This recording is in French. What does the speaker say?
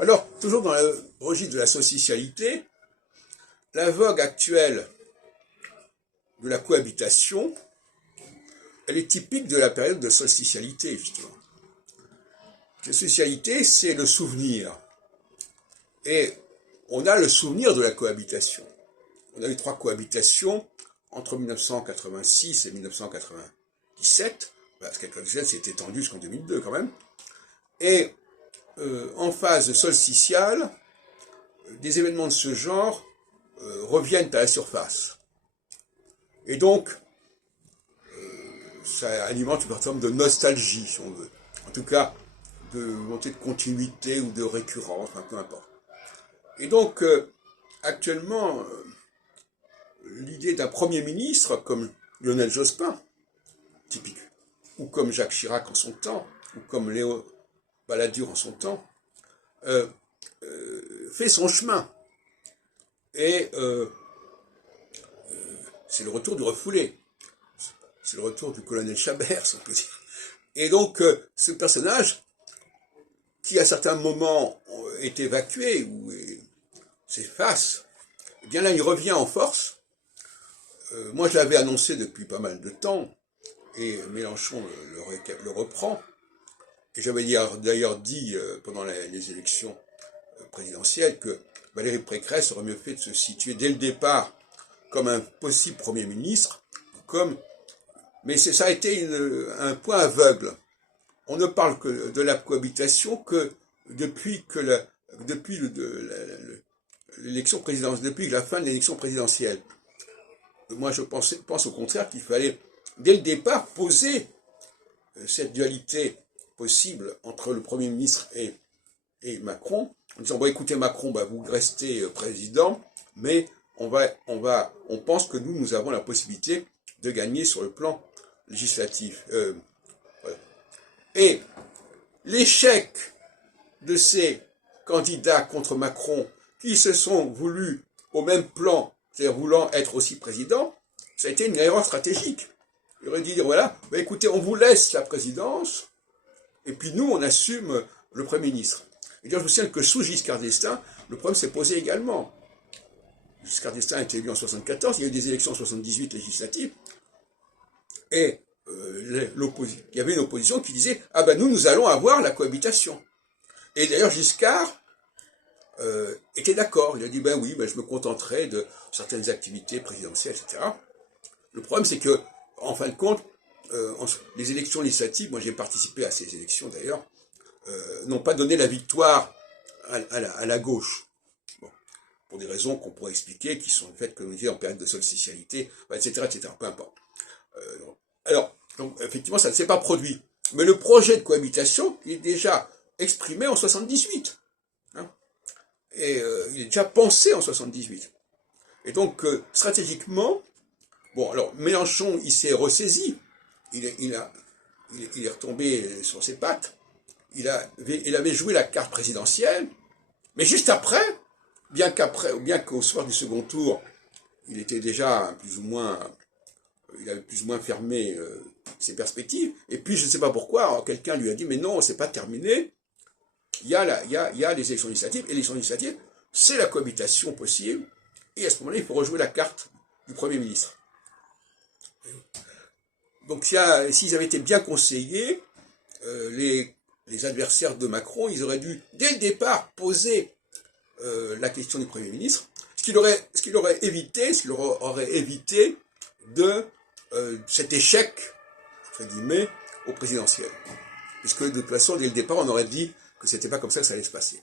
Alors, toujours dans le registre de la socialité, la vogue actuelle de la cohabitation, elle est typique de la période de solsticialité, justement. La socialité, c'est le souvenir. Et on a le souvenir de la cohabitation. On a eu 3 cohabitations entre 1986 et 1997, parce que la s'est étendue jusqu'en 2002 quand même. Et en phase solsticiale, des événements de ce genre reviennent à la surface. Et donc, ça alimente une forme de nostalgie, si on veut. En tout cas, de volonté de continuité ou de récurrence, enfin peu importe. Et donc, actuellement, l'idée d'un Premier ministre comme Lionel Jospin, typique, ou comme Jacques Chirac en son temps, ou comme Léo Balladur en son temps, fait son chemin. Et c'est le retour du refoulé. C'est le retour du colonel Chabert, si on peut dire. Et donc, ce personnage, qui à certains moments est évacué ou s'efface, eh bien là, il revient en force. Moi, je l'avais annoncé depuis pas mal de temps, et Mélenchon le reprend. Et j'avais d'ailleurs dit pendant les élections présidentielles que Valérie Pécresse aurait mieux fait de se situer dès le départ comme un possible Premier ministre, mais ça a été un point aveugle. On ne parle que de la cohabitation que depuis l'élection présidentielle, depuis la fin de l'élection présidentielle. Moi, je pense au contraire qu'il fallait, dès le départ, poser cette dualité possible entre le Premier ministre et Macron, en disant, bon, écoutez, Macron, vous restez président, mais on pense que nous avons la possibilité de gagner sur le plan législatif. Voilà. Et l'échec de ces candidats contre Macron qui se sont voulus au même plan, c'est-à-dire voulant être aussi président, ça a été une erreur stratégique. Il aurait dit, voilà, écoutez, on vous laisse la présidence, et puis nous, on assume le Premier ministre. Et je vous signale que sous Giscard d'Estaing, le problème s'est posé également. Giscard d'Estaing a été élu en 1974, il y a eu des élections en 1978 législatives, et il y avait une opposition qui disait, nous allons avoir la cohabitation. Et d'ailleurs, Giscard était d'accord. Il a dit, oui, je me contenterai de certaines activités présidentielles, etc. Le problème, c'est que, en fin de compte, les élections législatives, moi j'ai participé à ces élections d'ailleurs, n'ont pas donné la victoire à la gauche. Bon, pour des raisons qu'on pourrait expliquer, qui sont le fait que nous étions en période de solsticialité, etc., peu importe. Donc, effectivement, ça ne s'est pas produit. Mais le projet de cohabitation, il est déjà exprimé en 78. Et il est déjà pensé en 78. Et donc, stratégiquement, Mélenchon, il s'est ressaisi. Il est retombé sur ses pattes. Il avait joué la carte présidentielle. Mais juste après, bien qu'au soir du second tour, il était déjà il avait plus ou moins fermé ses perspectives. Et puis, je ne sais pas pourquoi, quelqu'un lui a dit, mais non, c'est pas terminé. Il y a les élections législatives, et les élections législatives, c'est la cohabitation possible, et à ce moment-là, il faut rejouer la carte du Premier ministre. Donc, s'ils avaient été bien conseillés, les adversaires de Macron, ils auraient dû, dès le départ, poser la question du Premier ministre, ce qui leur aurait évité de cet échec, entre guillemets, au présidentiel. Puisque de toute façon, dès le départ, on aurait dit que c'était pas comme ça que ça allait se passer.